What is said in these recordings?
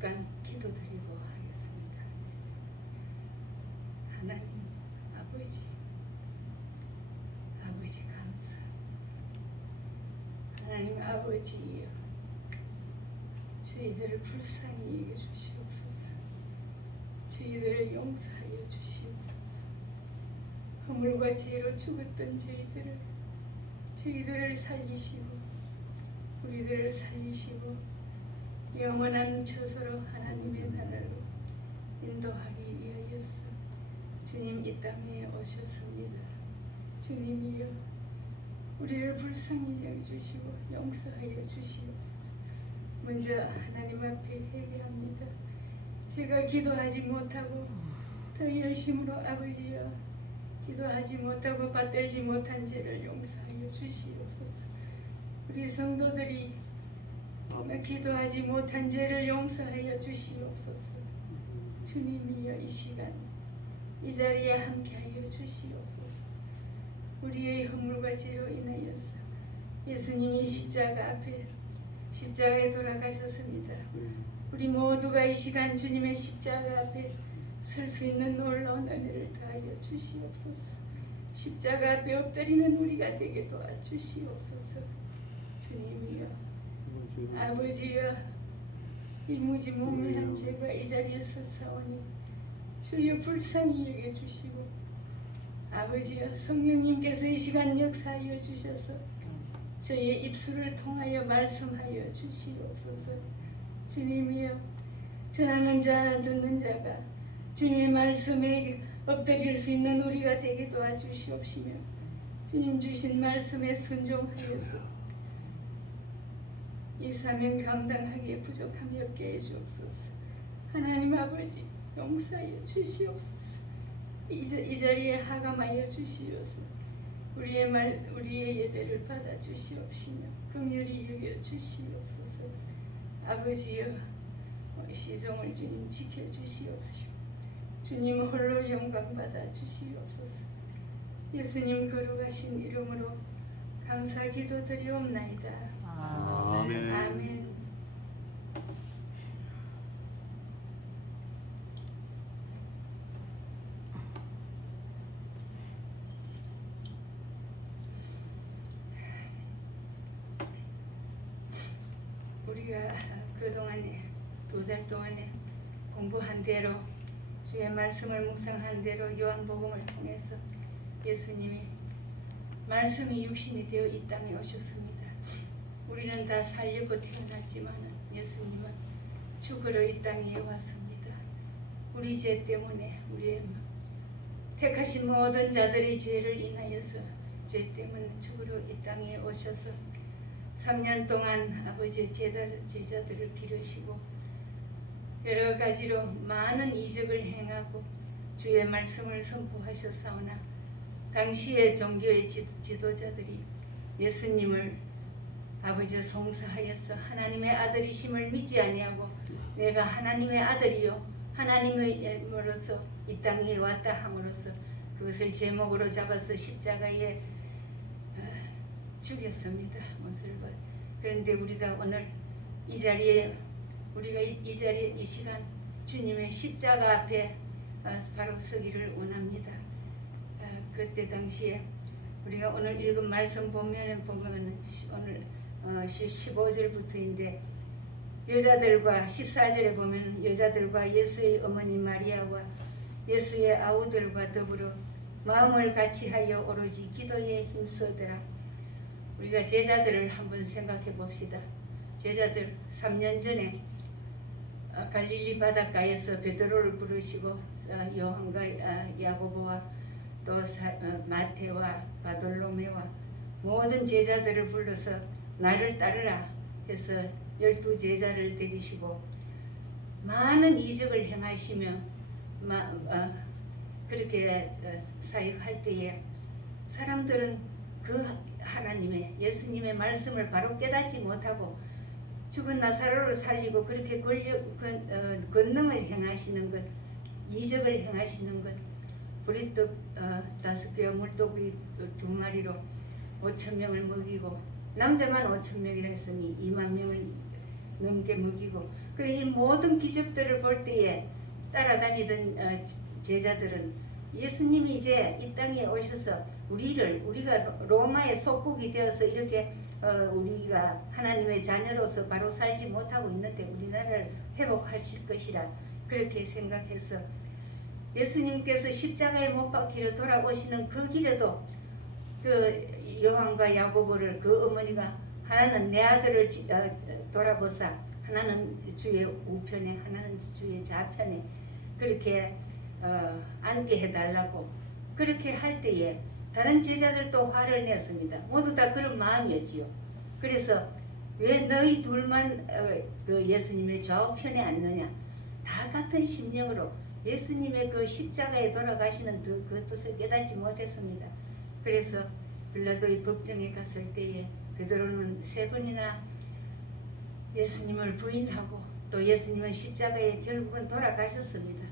잠깐 기도드리고 하겠습니다. 하나님 아버지, 아버지 감사합니다. 하나님 아버지여, 저희들을 불쌍히 여겨주시옵소서. 저희들을 용서하여 주시옵소서. 허물과 죄로 죽었던 저희들을 살리시고 우리들을 살리시고 영원한 처소로 하나님의 나라로 인도하기 위하여서 주님 이 땅에 오셨습니다. 주님이여, 우리를 불쌍히 여겨주시고 용서하여 주시옵소서. 먼저 하나님 앞에 회개합니다. 제가 기도하지 못하고 더 열심으로 아버지여 기도하지 못하고 받들지 못한 죄를 용서하여 주시옵소서. 우리 성도들이 기도하지 못한 죄를 용서하여 주시옵소서. 주님이여, 이 시간 이 자리에 함께하여 주시옵소서. 우리의 허물과 죄로 인하여서 예수님이 십자가에 돌아가셨습니다. 우리 모두가 이 시간 주님의 십자가 앞에 설 수 있는 놀라운 은혜를 더하여 주시옵소서. 십자가 앞에 엎드리는 우리가 되게 도와주시옵소서. 주님이여, 아버지여, 이 무지 목매한 제가 이 자리에 섰사오니 주여 불쌍히 여겨주시고 아버지여, 성령님께서 이 시간 역사하여 주셔서 저의 입술을 통하여 말씀하여 주시옵소서. 주님이여, 전하는 자나 듣는 자가 주님의 말씀에 엎드릴 수 있는 우리가 되게 도와주시옵시며 주님 주신 말씀에 순종하여서 이 사명 감당하기에 부족함이 없게 해주옵소서. 하나님 아버지, 용서하여 주시옵소서. 이 자리에 하감하여 주시옵소서. 우리의 예배를 받아 주시옵시며 긍휼히 여겨 주시옵소서. 아버지여, 시종을 주님 지켜 주시옵시오. 주님 홀로 영광 받아 주시옵소서. 예수님 거룩하신 이름으로 감사 기도드리옵나이다. 아멘. 아멘. 우리가 그동안에 2달 동안에 공부한 대로 주의 말씀을 묵상한 대로 요한복음을 통해서 예수님이 말씀이 육신이 되어 이 땅에 오셨습니다. 우리는 다 살려고 태어났지만 예수님은 죽으러 이 땅에 왔습니다. 우리 죄 때문에, 우리의 택하신 모든 자들의 죄를 인하여서 죄 때문에 죽으러 이 땅에 오셔서 3년 동안 아버지의 제자들을 기르시고 여러 가지로 많은 이적을 행하고 주의 말씀을 선포하셨사오나 당시의 종교의 지도자들이 예수님을 아버지의 송사하여서 하나님의 아들이심을 믿지 아니하고 내가 하나님의 아들이요 하나님으로서 이 땅에 왔다 함으로써 그것을 제목으로 잡아서 십자가에 죽였습니다. 그런데 우리가 오늘 이 자리에 이 시간 주님의 십자가 앞에 바로 서기를 원합니다. 그때 당시에 우리가 오늘 읽은 말씀 보면 오늘 15절부터인데 여자들과 14절에 보면 여자들과 예수의 어머니 마리아와 예수의 아우들과 더불어 마음을 같이하여 오로지 기도에 힘쓰더라. 우리가 제자들을 한번 생각해 봅시다. 제자들 3년 전에 갈릴리 바닷가에서 베드로를 부르시고 요한과 야고보와 또 마테와 바돌로메와 모든 제자들을 불러서 나를 따르라 해서 12제자를 데리시고 많은 이적을 행하시며 그렇게 사역할 때에 사람들은 그 하나님의 예수님의 말씀을 바로 깨닫지 못하고 죽은 나사로를 살리고 그렇게 권능을 행하시는 것, 이적을 행하시는 것, 보리떡 5개와 물고기 2마리로 5,000명을 먹이고 남자만 5,000명이라 했으니 2만 명을 넘게 먹이고, 그리고 이 모든 기적들을 볼 때에 따라다니던 제자들은 예수님이 이제 이 땅에 오셔서 우리가 로마의 속국이 되어서 이렇게 우리가 하나님의 자녀로서 바로 살지 못하고 있는데 우리나라를 회복하실 것이라 그렇게 생각해서 예수님께서 십자가에 못 박히러 돌아오시는 그 길에도 그 요한과 야고보를 그 어머니가 하나는 내 아들을 돌아보사 하나는 주의 우편에 하나는 주의 좌편에 그렇게 앉게 해달라고 그렇게 할 때에 다른 제자들도 화를 냈습니다. 모두 다 그런 마음이었지요. 그래서 왜 너희 둘만 그 예수님의 좌우편에 앉느냐. 다 같은 심령으로 예수님의 그 십자가에 돌아가시는 그 뜻을 깨닫지 못했습니다. 그래서 빌라도의 법정에 갔을 때에 베드로는 3번이나 예수님을 부인하고 또 예수님은 십자가에 결국은 돌아가셨습니다.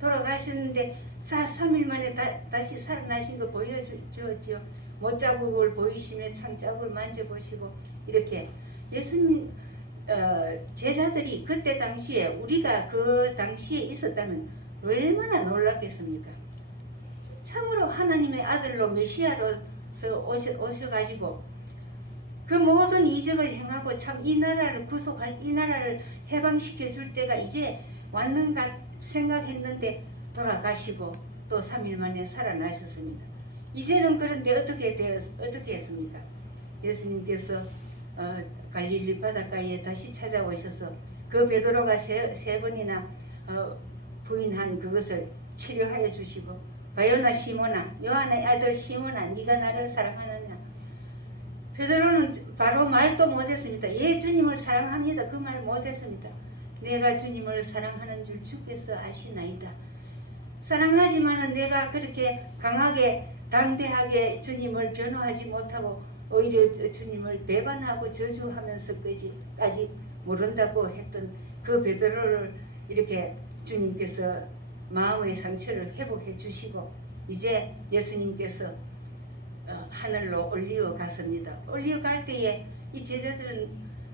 돌아가셨는데 3일 만에 다시 살아나신 거 보여주었죠. 못자국을 보이시며 창자국을 만져보시고 이렇게 예수님 제자들이 그때 당시에 우리가 그 당시에 있었다면 얼마나 놀랐겠습니까? 참으로 하나님의 아들로 메시아로서 오셔가지고 그 모든 이적을 행하고 참 이 나라를 구속할 이 나라를 해방시켜 줄 때가 이제 왔는가 생각했는데 돌아가시고 또 3일 만에 살아나셨습니다. 이제는 그런데 어떻게 했습니까? 예수님께서 갈릴리 바닷가에 다시 찾아오셔서 그 베드로가 세 번이나 부인한 그것을 치료하여 주시고 바요나 시몬아 요한의 아들 시몬아 네가 나를 사랑하느냐. 베드로는 바로 말도 못했습니다. 예 주님을 사랑합니다. 그 말 못했습니다. 내가 주님을 사랑하는 줄 주께서 아시나이다. 사랑하지만 내가 그렇게 강하게 담대하게 주님을 변호하지 못하고 오히려 주님을 배반하고 저주하면서까지 모른다고 했던 그 베드로를 이렇게 주님께서 마음의 상처를 회복해 주시고 이제 예수님께서 하늘로 올리어 갔습니다. 올리어 갈 때에 이 제자들은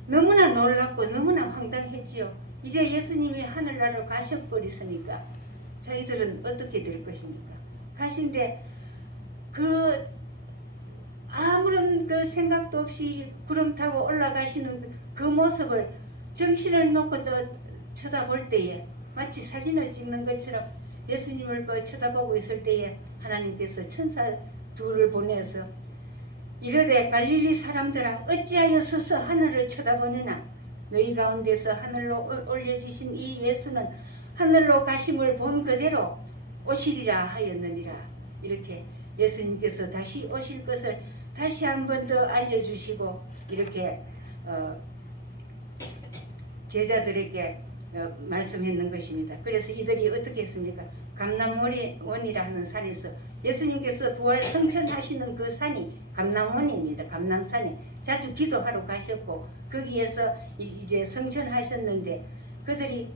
너무나 놀랍고 너무나 황당했지요. 이제 예수님이 하늘나라로 가셔버리시니까 저희들은 어떻게 될 것입니까? 가신데 그 아무런 그 생각도 없이 구름 타고 올라가시는 그 모습을 정신을 놓고 쳐다볼 때에 마치 사진을 찍는 것처럼 예수님을 쳐다보고 있을 때에 하나님께서 천사 둘을 보내서 이르되 갈릴리 사람들아 어찌하여 서서 하늘을 쳐다보느냐. 너희 가운데서 하늘로 올려주신 이 예수는 하늘로 가심을 본 그대로 오시리라 하였느니라. 이렇게 예수님께서 다시 오실 것을 다시 한 번 더 알려주시고 이렇게 제자들에게 말씀했는 것입니다. 그래서 이들이 어떻게 했습니까? 감람원이라 하는 산에서 예수님께서 부활 성천하시는 그 산이 감람원입니다. 감람산에 자주 기도하러 가셨고 거기에서 이제 성천하셨는데 그들이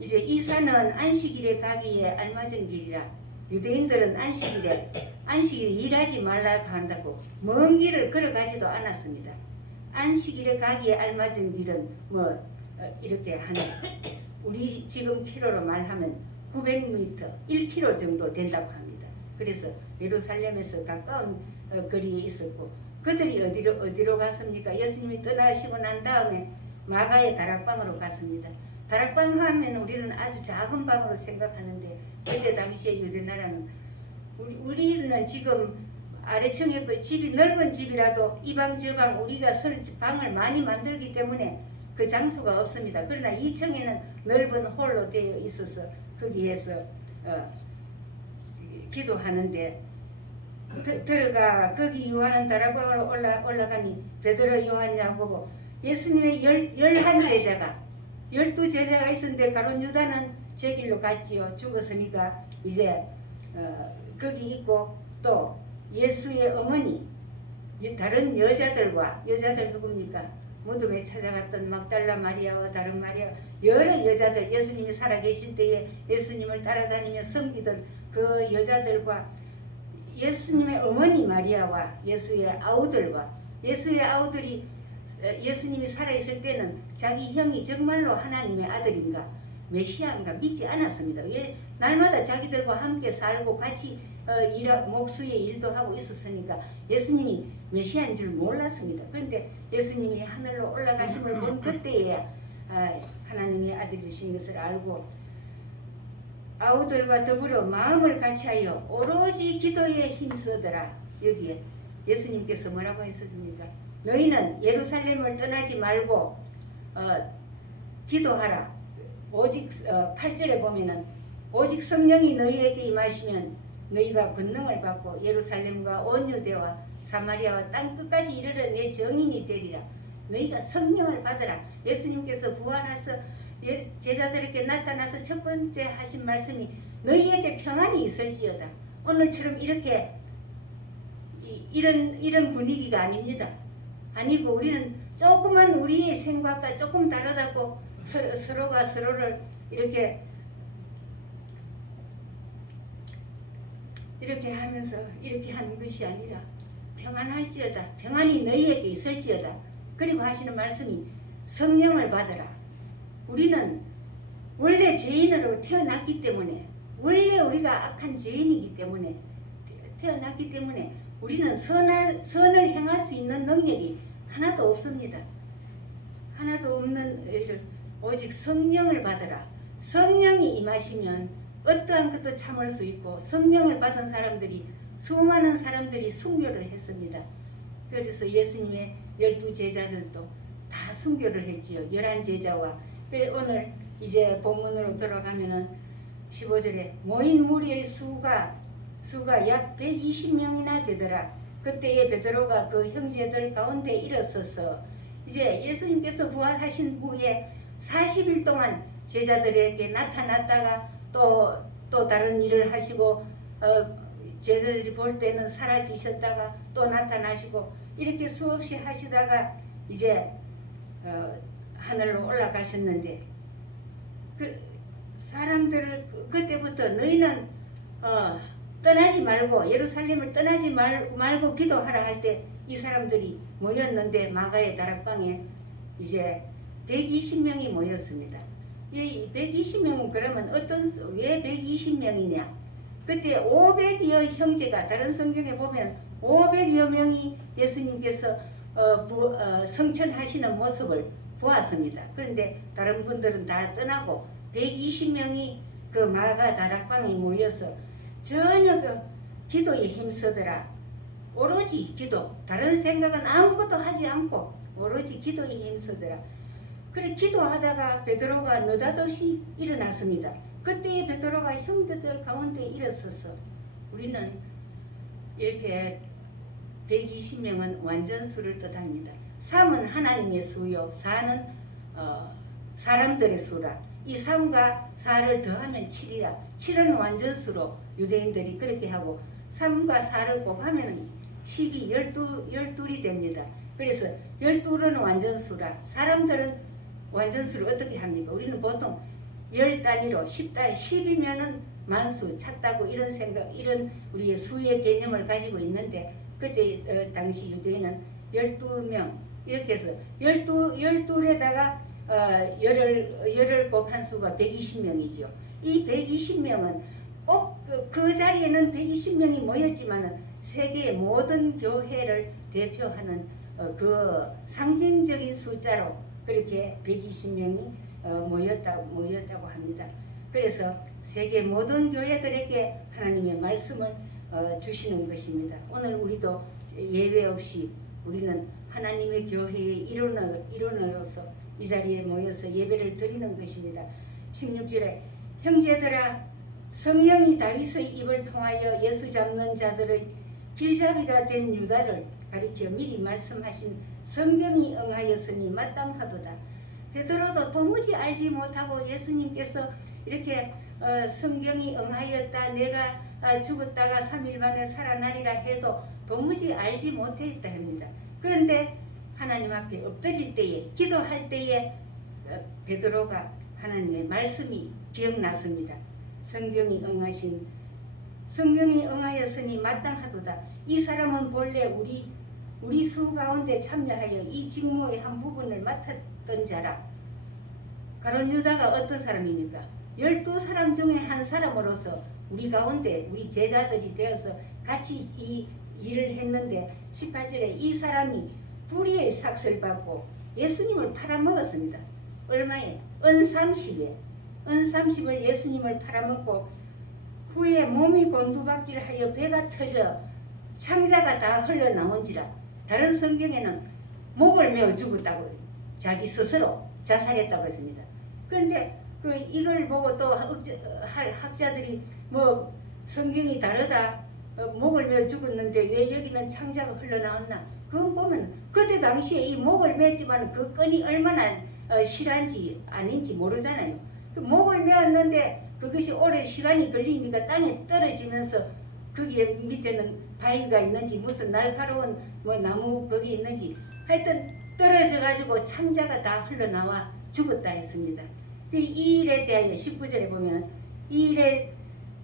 이제 이 산은 안식일에 가기에 알맞은 길이라 유대인들은 안식일에 일하지 말라고 한다고 먼 길을 걸어가지도 않았습니다. 안식일에 가기에 알맞은 길은 이렇게 한 우리 지금 키로로 말하면 900m, 1km 정도 된다고 합니다. 그래서 예루살렘에서 가까운 거리에 있었고 그들이 어디로 갔습니까? 예수님이 떠나시고 난 다음에 마가의 다락방으로 갔습니다. 다락방 하면 우리는 아주 작은 방으로 생각하는데 그때 당시에 유대나라는 우리는 지금 아래층에 집이 넓은 집이라도 이 방 저 방 우리가 방을 많이 만들기 때문에 그 장소가 없습니다. 그러나 2층에는 넓은 홀로 되어 있어서 거기에서 기도하는데 들어가 거기 요한은 다락방으로 올라가니 베드로 요한 야고보 예수님의 11제자가 12제자가 있었는데 가룟 유다는 제 길로 갔지요. 죽었으니까 이제 거기 있고 또 예수의 어머니 다른 여자들 누굽니까? 무덤에 찾아갔던 막달라 마리아와 다른 마리아 여러 여자들 예수님이 살아계실 때에 예수님을 따라다니며 섬기던 그 여자들과 예수님의 어머니 마리아와 예수의 아우들이 예수님이 살아있을 때는 자기 형이 정말로 하나님의 아들인가 메시아인가 믿지 않았습니다. 왜? 날마다 자기들과 함께 살고 같이 목수의 일도 하고 있었으니까 예수님이 메시아인 줄 몰랐습니다. 그런데 예수님이 하늘로 올라가심을 본 그때에야 하나님의 아들이신 것을 알고 아우들과 더불어 마음을 같이하여 오로지 기도에 힘쓰더라. 여기에 예수님께서 뭐라고 했습니까? 너희는 예루살렘을 떠나지 말고 기도하라. 오직 8절에 보면은 오직 성령이 너희에게 임하시면 너희가 권능을 받고 예루살렘과 온 유대와 사마리아와 땅 끝까지 이르러 내 증인이 되리라. 너희가 성령을 받으라. 예수님께서 부활해서 제자들에게 나타나서 첫 번째 하신 말씀이 너희에게 평안이 있을지어다. 오늘처럼 이렇게 이런 분위기가 아닙니다. 아니고 우리는 조금만 우리의 생각과 조금 다르다고 서로가 서로를 이렇게 하면서 이렇게 하는 것이 아니라 평안할지어다. 평안이 너희에게 있을지어다. 그리고 하시는 말씀이 성령을 받으라. 우리는 원래 죄인으로 태어났기 때문에 원래 우리가 악한 죄인이기 때문에 태어났기 때문에 우리는 선을 행할 수 있는 능력이 하나도 없습니다. 하나도 없는 오직 성령을 받으라. 성령이 임하시면 어떠한 것도 참을 수 있고 성령을 받은 사람들이 수많은 사람들이 순교를 했습니다. 그래서 예수님의 12제자들도 다 순교를 했지요. 11제자와 오늘 이제 본문으로 들어가면은 15절에 모인 무리의 수가 약 120명이나 되더라. 그때에 베드로가 그 형제들 가운데 일어서서 이제 예수님께서 부활하신 후에 40일 동안 제자들에게 나타났다가 또 다른 일을 하시고 제자들이 볼 때는 사라지셨다가 또 나타나시고 이렇게 수없이 하시다가 이제 하늘로 올라가셨는데 그 사람들을 그때부터 너희는 떠나지 말고 예루살렘을 떠나지 말고 기도하라 할 때 이 사람들이 모였는데 마가의 다락방에 이제 120명이 모였습니다. 이 120명은 그러면 왜 120명이냐? 그때 500여 형제가 다른 성경에 보면 500여 명이 예수님께서 성천하시는 모습을 보았습니다. 그런데 다른 분들은 다 떠나고 120명이 그 마가 다락방에 모여서 전혀 그 기도에 힘쓰더라. 오로지 기도, 다른 생각은 아무것도 하지 않고 오로지 기도에 힘쓰더라. 그래 기도하다가 베드로가 느닷없이 일어났습니다. 그때 베드로가 형제들 가운데 일어서서 우리는 이렇게 120명은 완전수를 뜻합니다. 3은 하나님의 수요, 4는 사람들의 수라. 이 3과 4를 더하면 7이라. 7은 완전수로 유대인들이 그렇게 하고 3과 4를 곱하면 10이 12이 됩니다. 그래서 12는 완전수라. 사람들은 완전수를 어떻게 합니까? 우리는 보통 10단위로 10단위 10이면은 만수 찾다고 이런 우리의 수의 개념을 가지고 있는데 그때 당시 유대인은 12명 이렇게 해서 12에다가 열을 곱한 수가 120명이죠. 이 120명은 꼭 그 자리에는 120명이 모였지만은 세계의 모든 교회를 대표하는 그 상징적인 숫자로 그렇게 120명이 모였다고 합니다. 그래서 세계 모든 교회들에게 하나님의 말씀을 주시는 것입니다. 오늘 우리도 예외 없이 우리는 하나님의 교회의 일원으로서 이 자리에 모여서 예배를 드리는 것입니다. 16절에 형제들아 성령이 다윗의 입을 통하여 예수 잡는 자들의 길잡이가 된 유다를 가리켜 미리 말씀하신 성경이 응하였으니 마땅하도다. 베드로도 도무지 알지 못하고 예수님께서 이렇게 성경이 응하였다 내가 죽었다가 3일 만에 살아나리라 해도 도무지 알지 못했다 합니다. 그런데 하나님 앞에 엎드릴 때에 기도할 때에 베드로가 하나님의 말씀이 기억났습니다. 성경이 응하였으니 마땅하도다. 이 사람은 본래 우리 수 가운데 참여하여 이 직무의 한 부분을 맡았던 자라. 가룟 유다가 어떤 사람입니까? 12사람 중에 한 사람으로서 우리 가운데 우리 제자들이 되어서 같이 이 일을 했는데 18절에 이 사람이 불의의 삭을 받고 예수님을 팔아먹었습니다. 얼마에? 은 30에. 은 30을 예수님을 팔아먹고 후에 몸이 곤두박질하여 배가 터져 창자가 다 흘러나온지라. 다른 성경에는 목을 메어 죽었다고 자기 스스로 자살했다고 했습니다. 그런데 이걸 보고 또 학자들이 뭐 성경이 다르다, 목을 메어 죽었는데 왜 여기는 창자가 흘러나왔나? 그건 보면 그때 당시에 이 목을 메었지만 그 건이 얼마나 실한지 아닌지 모르잖아요. 그 목을 메었는데 그것이 오래 시간이 걸리니까 땅에 떨어지면서 거기에 밑에는 바위가 있는지 무슨 날카로운 뭐 나무 거기 있는지 하여튼 떨어져 가지고 창자가 다 흘러나와 죽었다 했습니다. 이 일에 대하여 19절에 보면 이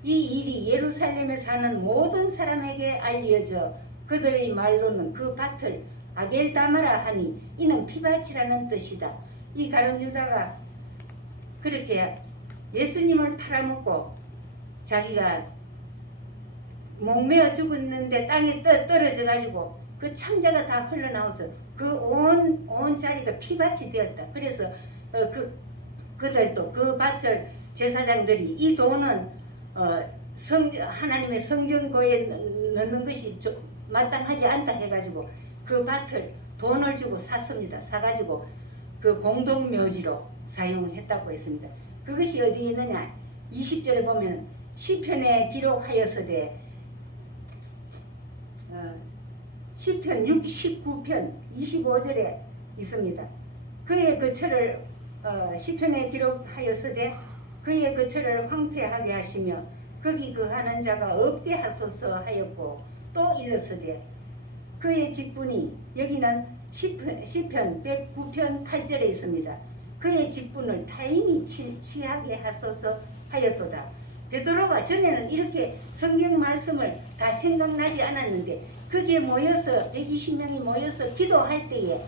일이 예루살렘에 사는 모든 사람에게 알려져 그들의 말로는 그 밭을 아겔다마라 하니 이는 피밭이라는 뜻이다. 이 가룟 유다가 그렇게 예수님을 팔아먹고 자기가 목매어 죽었는데 땅에 떨어져 가지고 그 창자가 다 흘러나와서 그 온 자리가 피밭이 되었다. 그래서 그들도 그 밭을 제사장들이 이 돈은 하나님의 성전고에 넣는 것이 마땅하지 않다 해가지고 그 밭을 돈을 주고 샀습니다. 사가지고 그 공동묘지로 사용했다고 했습니다. 그것이 어디 있느냐? 20절에 보면 시편에 기록하였으되 시편 69편 25절에 있습니다. 그의 거처를 시편에 기록하였으되 그의 거처를 황폐하게 하시며 거기 거하는 자가 없게 하소서 하였고 또 일렀으되 그의 직분이 여기는 시편 109편 8절에 있습니다. 그의 직분을 타인이 취하게 하소서 하였도다. 베드로가 전에는 이렇게 성경 말씀을 다 생각나지 않았는데 거기에 모여서 120명이 모여서 기도할 때에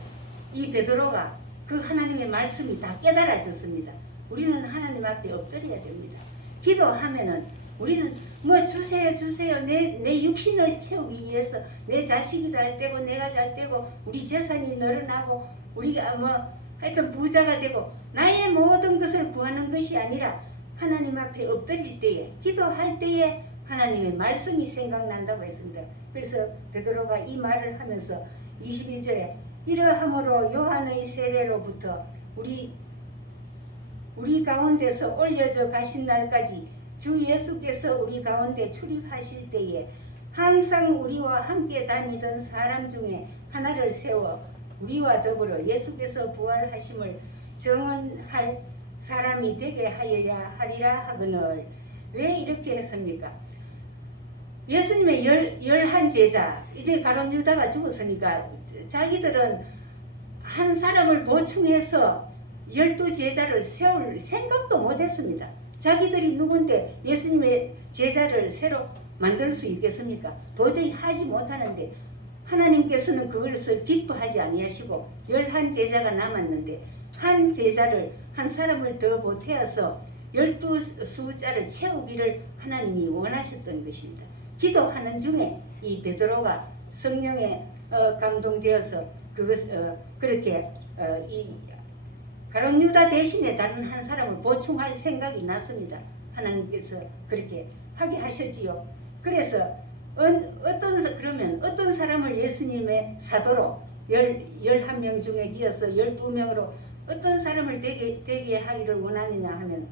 이 베드로가 그 하나님의 말씀이 다 깨달아졌습니다. 우리는 하나님 앞에 엎드려야 됩니다. 기도하면은 우리는 뭐 주세요 내 육신을 채우기 위해서 내 자식이 잘 되고 내가 잘 되고 우리 재산이 늘어나고 우리가 뭐 하여튼 부자가 되고 나의 모든 것을 구하는 것이 아니라 하나님 앞에 엎드릴 때에 기도할 때에 하나님의 말씀이 생각난다고 했습니다. 그래서 베드로가 이 말을 하면서 21절에 이러함으로 요한의 세례로부터 우리 가운데서 올려져 가신 날까지 주 예수께서 우리 가운데 출입하실 때에 항상 우리와 함께 다니던 사람 중에 하나를 세워 우리와 더불어 예수께서 부활하심을 증언할 사람이 되게 하여야 하리라 하거늘. 왜 이렇게 했습니까? 예수님의 열한 제자, 이제 가룟 유다가 죽었으니까 자기들은 한 사람을 보충해서 12제자를 세울 생각도 못했습니다. 자기들이 누군데 예수님의 제자를 새로 만들 수 있겠습니까? 도저히 하지 못하는데 하나님께서는 그것을 기뻐하지 아니하시고 11제자가 남았는데 한 제자를 한 사람을 더 보태어서 12숫자를 채우기를 하나님이 원하셨던 것입니다. 기도하는 중에 이 베드로가 성령에 감동되어서 그렇게 이 가룟 유다 대신에 다른 한 사람을 보충할 생각이 났습니다. 하나님께서 그렇게 하게 하셨지요. 그래서 그러면 어떤 사람을 예수님의 사도로 11명 중에 이어서 12명으로 어떤 사람을 되게 하기를 원하느냐 하면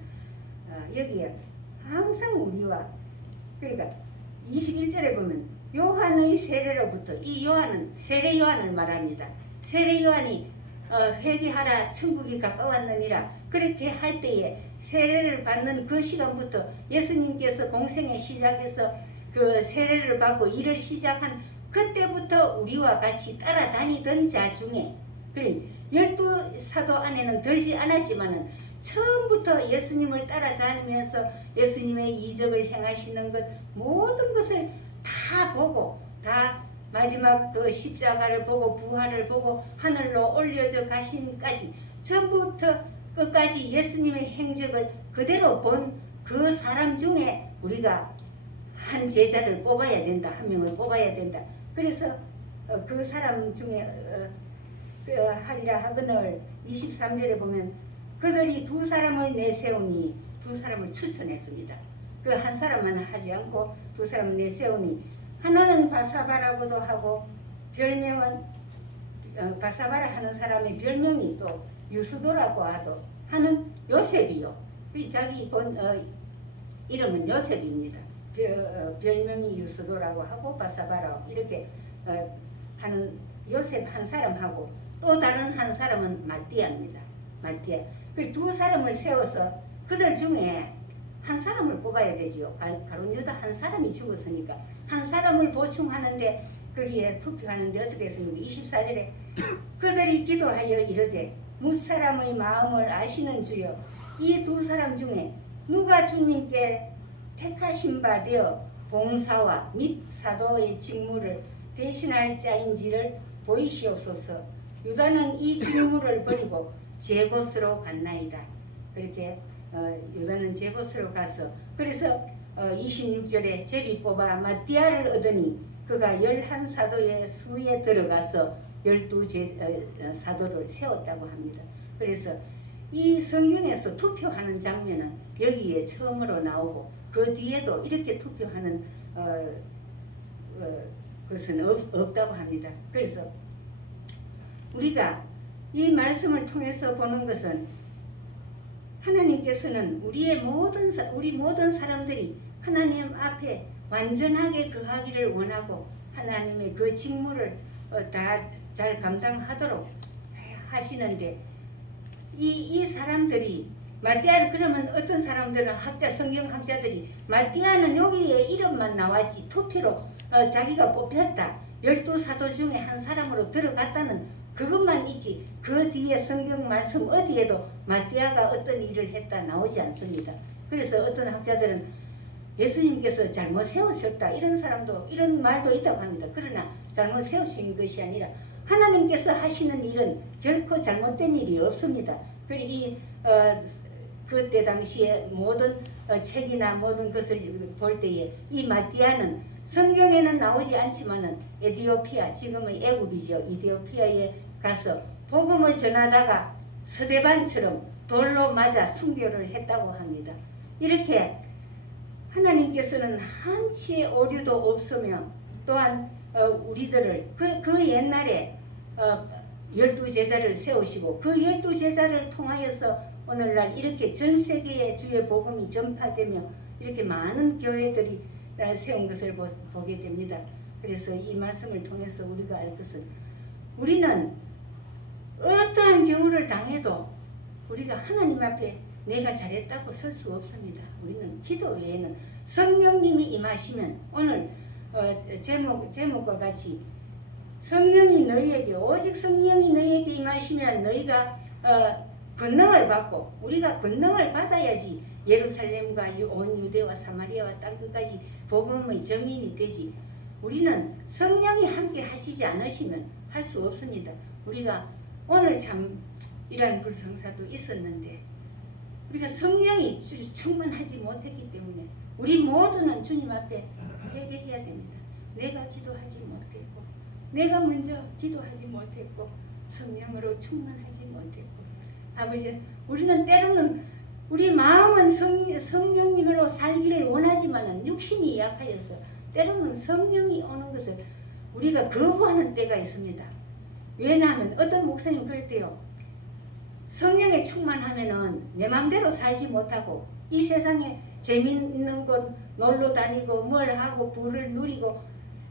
여기에 항상 우리와 그러니까 21절에 보면 요한의 세례로부터 이 요한은 세례 요한을 말합니다. 세례 요한이 회개하라 천국이 가까웠느니라 그렇게 할 때에 세례를 받는 그 시간부터 예수님께서 공생에 시작해서 그 세례를 받고 일을 시작한 그때부터 우리와 같이 따라다니던 자 중에 그래 12사도 안에는 들지 않았지만은 처음부터 예수님을 따라다니면서 예수님의 이적을 행하시는 것 모든 것을 다 보고 다 마지막 그 십자가를 보고 부활을 보고 하늘로 올려져 가심까지 처음부터 끝까지 예수님의 행적을 그대로 본 그 사람 중에 우리가 한 제자를 뽑아야 된다. 한 명을 뽑아야 된다. 그래서 그 사람 중에 하리라 하거늘 23절에 보면 그들이 두 사람을 내세우니 두 사람을 추천했습니다. 그 한 사람만 하지 않고 두 사람을 내세우니 하나는 바사바라고도 하고 별명은 바사바라 하는 사람의 별명이 또 유스도라고 하는 요셉이요. 자기 이름은 요셉입니다. 별명이 유스도라고 하고 바사바라 이렇게 하는 요셉 한 사람하고 또 다른 한 사람은 마띠아입니다. 마띠아. 그 두 사람을 세워서 그들 중에 한 사람을 뽑아야 되지요. 가룟 유다 한 사람이 죽었으니까 한 사람을 보충하는데 거기에 투표하는데 어떻게 했습니까? 24절에 그들이 기도하여 이르되 무사람의 마음을 아시는 주여 이 두 사람 중에 누가 주님께 택하신 바 되어 봉사와 및 사도의 직무를 대신할 자인지를 보이시옵소서. 유다는 이 직무를 버리고 제 곳으로 갔나이다. 그렇게 유다는 제 곳으로 가서 그래서 26절에 제비 뽑아 마띠아를 얻으니 그가 11사도의 수에 들어가서 12사도를 세웠다고 합니다. 그래서 이 성경에서 투표하는 장면은 여기에 처음으로 나오고 그 뒤에도 이렇게 투표하는 것은 없다고 합니다. 그래서 우리가 이 말씀을 통해서 보는 것은 하나님께서는 우리 모든 사람들이 하나님 앞에 완전하게 거하기를 원하고 하나님의 그 직무를 다 잘 감당하도록 하시는데 이 사람들이 마띠아를 그러면 어떤 사람들은 성경학자들이 마띠아는 여기에 이름만 나왔지 투표로 자기가 뽑혔다. 12사도 중에 한 사람으로 들어갔다는 그것만 있지 그 뒤에 성경 말씀 어디에도 마띠아가 어떤 일을 했다 나오지 않습니다. 그래서 어떤 학자들은 예수님께서 잘못 세우셨다 이런 말도 있다고 합니다. 그러나 잘못 세우신 것이 아니라 하나님께서 하시는 일은 결코 잘못된 일이 없습니다. 그리고 그때 당시에 모든 책이나 모든 것을 볼 때에 이 마띠아는 성경에는 나오지 않지만은 에티오피아 지금의 애굽이죠. 에티오피아에 가서 복음을 전하다가 스데반처럼 돌로 맞아 순교를 했다고 합니다. 이렇게 하나님께서는 한치의 오류도 없으며 또한 우리들을 그 옛날에 12제자를 세우시고 그 12제자를 통하여서 오늘날 이렇게 전 세계에 주의 복음이 전파되며 이렇게 많은 교회들이 세운 것을 보게 됩니다. 그래서 이 말씀을 통해서 우리가 알 것은 우리는 어떠한 경우를 당해도 우리가 하나님 앞에 내가 잘했다고 설 수 없습니다. 우리는 기도 외에는 성령님이 임하시면 오늘 제목과 같이 성령이 너희에게 오직 성령이 너희에게 임하시면 너희가 권능을 받고 우리가 권능을 받아야지 예루살렘과 온 유대와 사마리아와 땅 끝까지 복음의 증인이 되지 우리는 성령이 함께 하시지 않으시면 할 수 없습니다. 우리가 오늘 참 이러한 불성사도 있었는데 우리가 성령이 충만하지 못했기 때문에 우리 모두는 주님 앞에 회개해야 됩니다. 내가 기도하지 못했고 내가 먼저 기도하지 못했고 성령으로 충만하지 못했고 아버지 우리는 때로는 우리 마음은 성령님으로 살기를 원하지만 육신이 약하여서 때로는 성령이 오는 것을 우리가 거부하는 때가 있습니다. 왜냐하면 어떤 목사님 그럴 때요. 성령에 충만하면은 내 마음대로 살지 못하고 이 세상에 재미있는 곳 놀러 다니고 뭘 하고 부를 누리고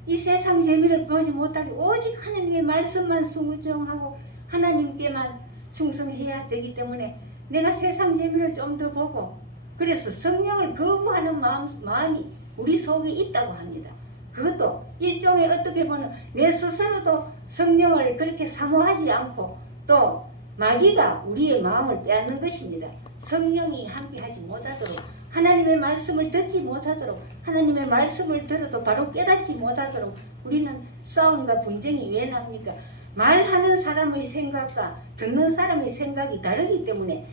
이 세상 재미를 보지 못하고 오직 하나님의 말씀만 순종하고 하나님께만 충성해야 되기 때문에 내가 세상 재미를 좀 더 보고 그래서 성령을 거부하는 마음이 우리 속에 있다고 합니다. 그것도 일종의 어떻게 보면 내 스스로도 성령을 그렇게 사모하지 않고 또 마귀가 우리의 마음을 빼앗는 것입니다. 성령이 함께하지 못하도록 하나님의 말씀을 듣지 못하도록 하나님의 말씀을 들어도 바로 깨닫지 못하도록 우리는 싸움과 분쟁이 왜 납니까? 말하는 사람의 생각과 듣는 사람의 생각이 다르기 때문에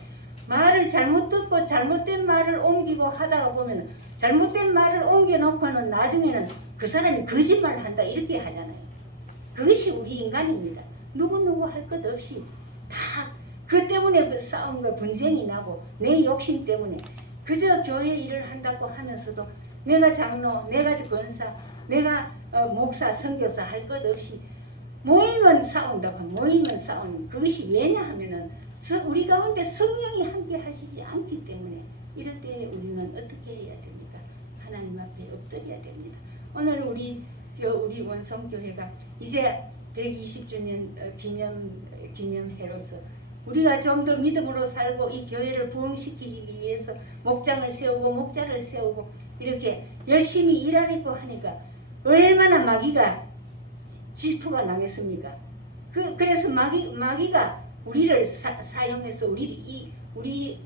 말을 잘못 듣고 잘못된 말을 옮기고 하다가 보면 잘못된 말을 옮겨놓고는 나중에는 그 사람이 거짓말을 한다 이렇게 하잖아요. 그것이 우리 인간입니다. 누구누구 할 것 없이 다 그 때문에 싸움과 분쟁이 나고 내 욕심 때문에 그저 교회 일을 한다고 하면서도 내가 장로, 내가 권사, 내가 목사, 선교사 할 것 없이 모이면 싸운다고 모이면 싸우는 그것이 왜냐 하면은 우리 가운데 성령이 함께 하시지 않기 때문에 이럴 때 우리는 어떻게 해야 됩니까? 하나님 앞에 엎드려야 됩니다. 오늘 우리 원성교회가 이제 120주년 기념해로서 우리가 좀 더 믿음으로 살고 이 교회를 부흥시키기 위해서 목장을 세우고 목자를 세우고 이렇게 열심히 일하려고 하니까 얼마나 마귀가 질투가 나겠습니까? 그래서 마귀가 우리를 사용해서 우리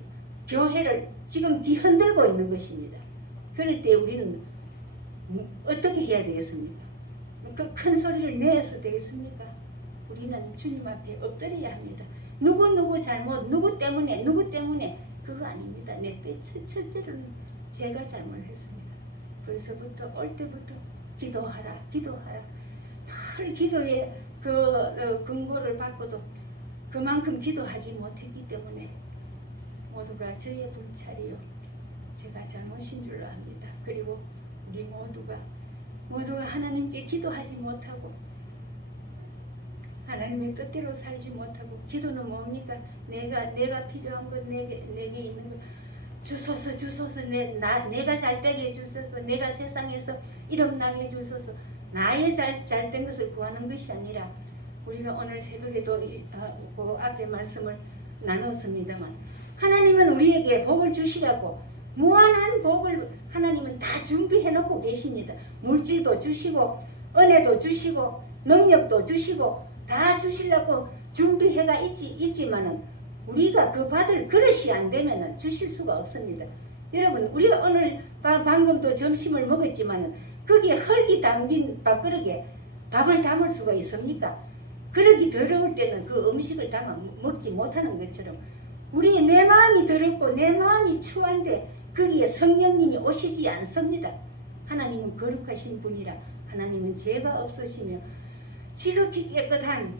교회를 지금 뒤흔들고 있는 것입니다. 그럴 때 우리는 어떻게 해야 되겠습니까? 그 큰 소리를 내어서 되겠습니까? 우리는 주님 앞에 엎드려야 합니다. 누구 잘못, 누구 때문에 그거 아닙니다. 첫째로는 제가 잘못했습니다. 벌써부터 올 때부터 기도하라. 늘 기도에 근거를 받고도 그만큼 기도하지 못했기 때문에 모두가 저의 불찰이요. 제가 잘못인 줄로 압니다. 그리고 우리 모두가 하나님께 기도하지 못하고 하나님의 뜻대로 살지 못하고 기도는 뭡니까? 내가 필요한 것 내게 있는 것 주소서 내가 잘되게 해주소서 내가 세상에서 이름나게 해주소서 나의 잘된 것을 구하는 것이 아니라 우리가 오늘 새벽에도 그 앞에 말씀을 나눴습니다만 하나님은 우리에게 복을 주시라고 무한한 복을 하나님은 다 준비해 놓고 계십니다. 물질도 주시고 은혜도 주시고 능력도 주시고 다 주시려고 준비해가 있지만은 우리가 그 받을 그릇이 안 되면은 주실 수가 없습니다. 여러분 우리가 오늘 방금도 점심을 먹었지만은 거기에 흙이 담긴 밥그릇에 밥을 담을 수가 있습니까? 그릇이 더러울 때는 그 음식을 담아 먹지 못하는 것처럼 우리 내 마음이 더럽고 내 마음이 추한데 거기에 성령님이 오시지 않습니다. 하나님은 거룩하신 분이라 하나님은 죄가 없으시며 지극히 깨끗한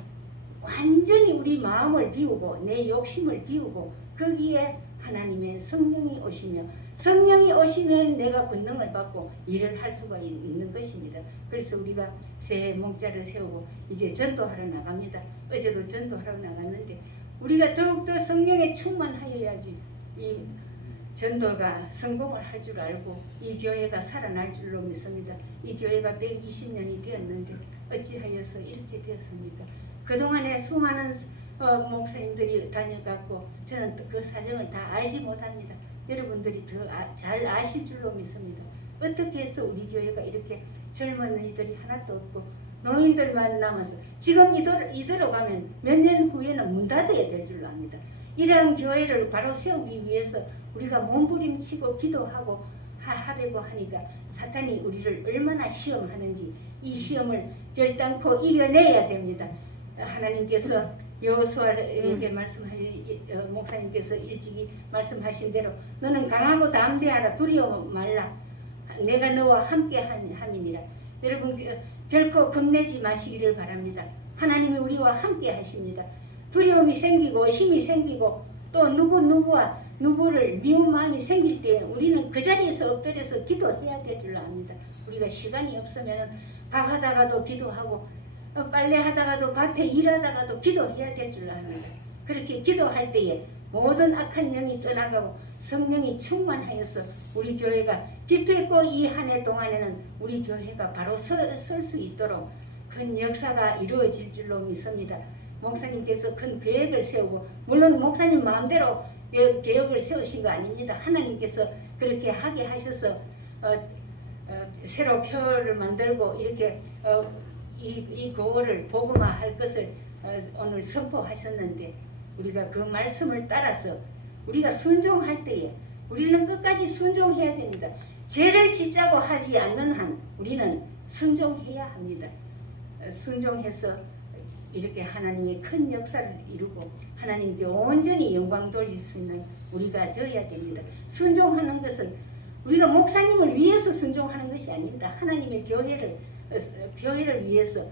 완전히 우리 마음을 비우고 내 욕심을 비우고 거기에 하나님의 성령이 오시며 성령이 오시면 내가 권능을 받고 일을 할 수가 있는 것입니다. 그래서 우리가 새해 목자를 세우고 이제 전도하러 나갑니다. 어제도 전도하러 나갔는데 우리가 더욱더 성령에 충만하여야지 이 전도가 성공을 할 줄 알고 이 교회가 살아날 줄로 믿습니다. 이 교회가 120년이 되었는데 어찌하여서 이렇게 되었습니까? 그동안에 수많은 목사님들이 다녀갔고 저는 그 사정을 다 알지 못합니다. 여러분들이 더 잘 아실 줄로 믿습니다. 어떻게 해서 우리 교회가 이렇게 젊은이들이 하나도 없고 노인들만 남아서 지금 이대로 가면 몇 년 후에는 문 닫아야 될 줄로 압니다. 이러한 교회를 바로 세우기 위해서 우리가 몸부림치고 기도하고 하려고 하니까 사탄이 우리를 얼마나 시험하는지 이 시험을 결단코 이겨내야 됩니다. 하나님께서 여호수아에게 목사님께서 일찍이 말씀하신 대로 너는 강하고 담대하라 두려워 말라 내가 너와 함께 함이니라. 여러분 결코 겁내지 마시기를 바랍니다. 하나님이 우리와 함께 하십니다. 두려움이 생기고 의심이 생기고 또 누구를 미운 마음이 생길 때 우리는 그 자리에서 엎드려서 기도해야 될 줄 압니다. 우리가 시간이 없으면 밥하다가도 기도하고 빨래하다가도 밭에 일하다가도 기도해야 될 줄 압니다. 그렇게 기도할 때에 모든 악한 영이 떠나가고 성령이 충만하여서 우리 교회가 기필코 이 한 해 동안에는 우리 교회가 바로 설 수 있도록 큰 역사가 이루어질 줄로 믿습니다. 목사님께서 큰 계획을 세우고 물론 목사님 마음대로 계획을 세우신 거 아닙니다. 하나님께서 그렇게 하게 하셔서 새로 표를 만들고 이렇게 이 교회를 복음화할 것을 오늘 선포하셨는데 우리가 그 말씀을 따라서 우리가 순종할 때에 우리는 끝까지 순종해야 됩니다. 죄를 짓자고 하지 않는 한 우리는 순종해야 합니다. 순종해서 이렇게 하나님의 큰 역사를 이루고 하나님께 온전히 영광 돌릴 수 있는 우리가 되어야 됩니다. 순종하는 것은 우리가 목사님을 위해서 순종하는 것이 아닙니다. 하나님의 교회를 위해서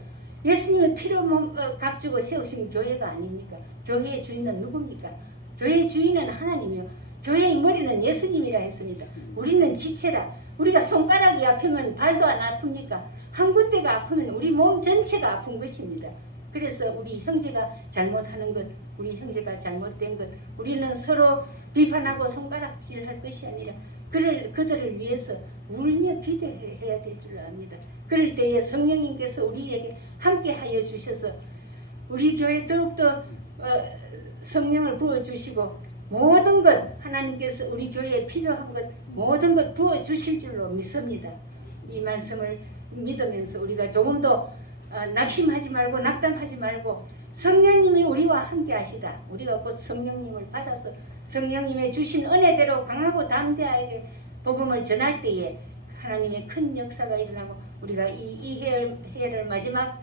예수님의 피로 값주고 세우신 교회가 아닙니까? 교회의 주인은 누굽니까? 교회의 주인은 하나님이요. 교회의 머리는 예수님이라 했습니다. 우리는 지체라. 우리가 손가락이 아프면 발도 안 아픕니까? 한 군데가 아프면 우리 몸 전체가 아픈 것입니다. 그래서 우리 형제가 잘못하는 것, 우리 형제가 잘못된 것, 우리는 서로 비판하고 손가락질할 것이 아니라 그들을 위해서 울며 기도해야 될 줄 압니다. 그럴 때에 성령님께서 우리에게 함께하여 주셔서 우리 교회 더욱더 성령을 부어주시고 모든 것 하나님께서 우리 교회에 필요한 것 모든 것 부어주실 줄로 믿습니다. 이 말씀을 믿으면서 우리가 조금 더 낙심하지 말고 낙담하지 말고 성령님이 우리와 함께 하시다. 우리가 곧 성령님을 받아서 성령님의 주신 은혜대로 강하고 담대하게 복음을 전할 때에 하나님의 큰 역사가 일어나고 우리가 이 해를 마지막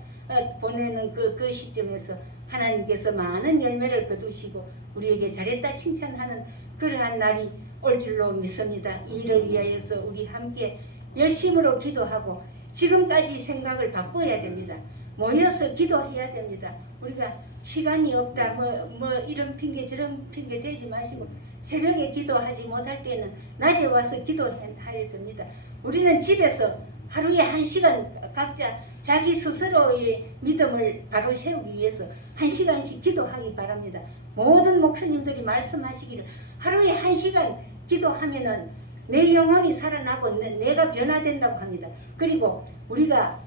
보내는 그 시점에서 하나님께서 많은 열매를 거두시고 우리에게 잘했다 칭찬하는 그러한 날이 올 줄로 믿습니다. 이 일을 위하여서 우리 함께 열심으로 기도하고 지금까지 생각을 바꿔야 됩니다. 모여서 기도해야 됩니다. 우리가 시간이 없다 뭐 이런 핑계 저런 핑계 대지 마시고 새벽에 기도하지 못할 때는 낮에 와서 기도해야 됩니다. 우리는 집에서 하루에 1시간 각자 자기 스스로의 믿음을 바로 세우기 위해서 1시간씩 기도하기 바랍니다. 모든 목사님들이 말씀하시기를 하루에 1시간 기도하면은 내 영혼이 살아나고 내가 변화된다고 합니다. 그리고 우리가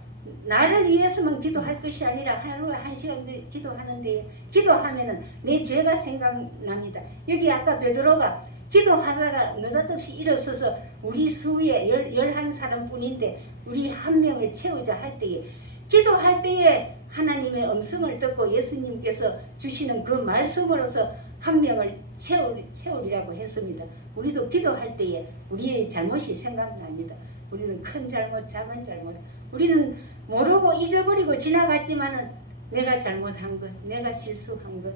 나를 위해서만 기도할 것이 아니라 하루에 1시간 기도하는데 기도하면은 내 죄가 생각납니다. 여기 아까 베드로가 기도하다가 느닷없이 일어서서 우리 수에 11사람뿐인데 우리 한 명을 채우자 할 때에 기도할 때에 하나님의 음성을 듣고 예수님께서 주시는 그 말씀으로서 한 명을 채우리라고 했습니다. 우리도 기도할 때에 우리의 잘못이 생각납니다. 우리는 큰 잘못, 작은 잘못, 우리는 모르고 잊어버리고 지나갔지만은 내가 잘못한 것, 내가 실수한 것,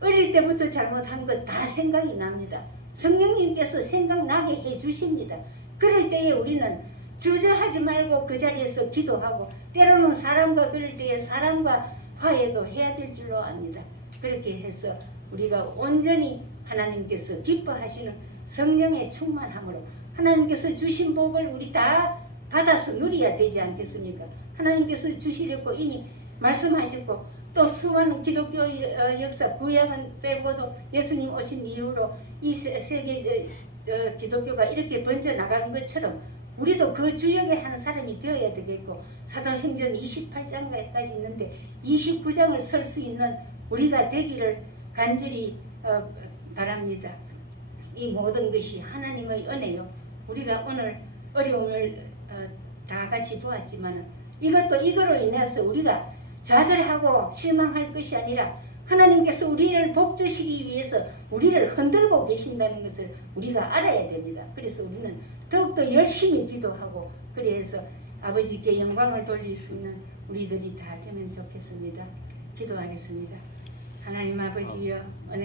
어릴 때부터 잘못한 것 다 생각이 납니다. 성령님께서 생각나게 해주십니다. 그럴 때에 우리는 주저하지 말고 그 자리에서 기도하고 때로는 사람과 그럴 때에 사람과 화해도 해야 될 줄로 압니다. 그렇게 해서 우리가 온전히 하나님께서 기뻐하시는 성령의 충만함으로 하나님께서 주신 복을 우리 다 받아서 누려야 되지 않겠습니까? 하나님께서 주시려고 이미 말씀하셨고 또 수많은 기독교 역사 구약은 빼고도 예수님 오신 이후로 이 세계 기독교가 이렇게 번져나간 것처럼 우리도 그 주역의 한 사람이 되어야 되겠고 사도행전 28장까지 있는데 29장을 설 수 있는 우리가 되기를 간절히 바랍니다. 이 모든 것이 하나님의 은혜요. 우리가 오늘 어려움을 다 같이 보았지만 이것도 이거로 인해서 우리가 좌절하고 실망할 것이 아니라 하나님께서 우리를 복주시기 위해서 우리를 흔들고 계신다는 것을 우리가 알아야 됩니다. 그래서 우리는 더욱더 열심히 기도하고 그래서 아버지께 영광을 돌릴 수 있는 우리들이 다 되면 좋겠습니다. 기도하겠습니다. 하나님 아버지여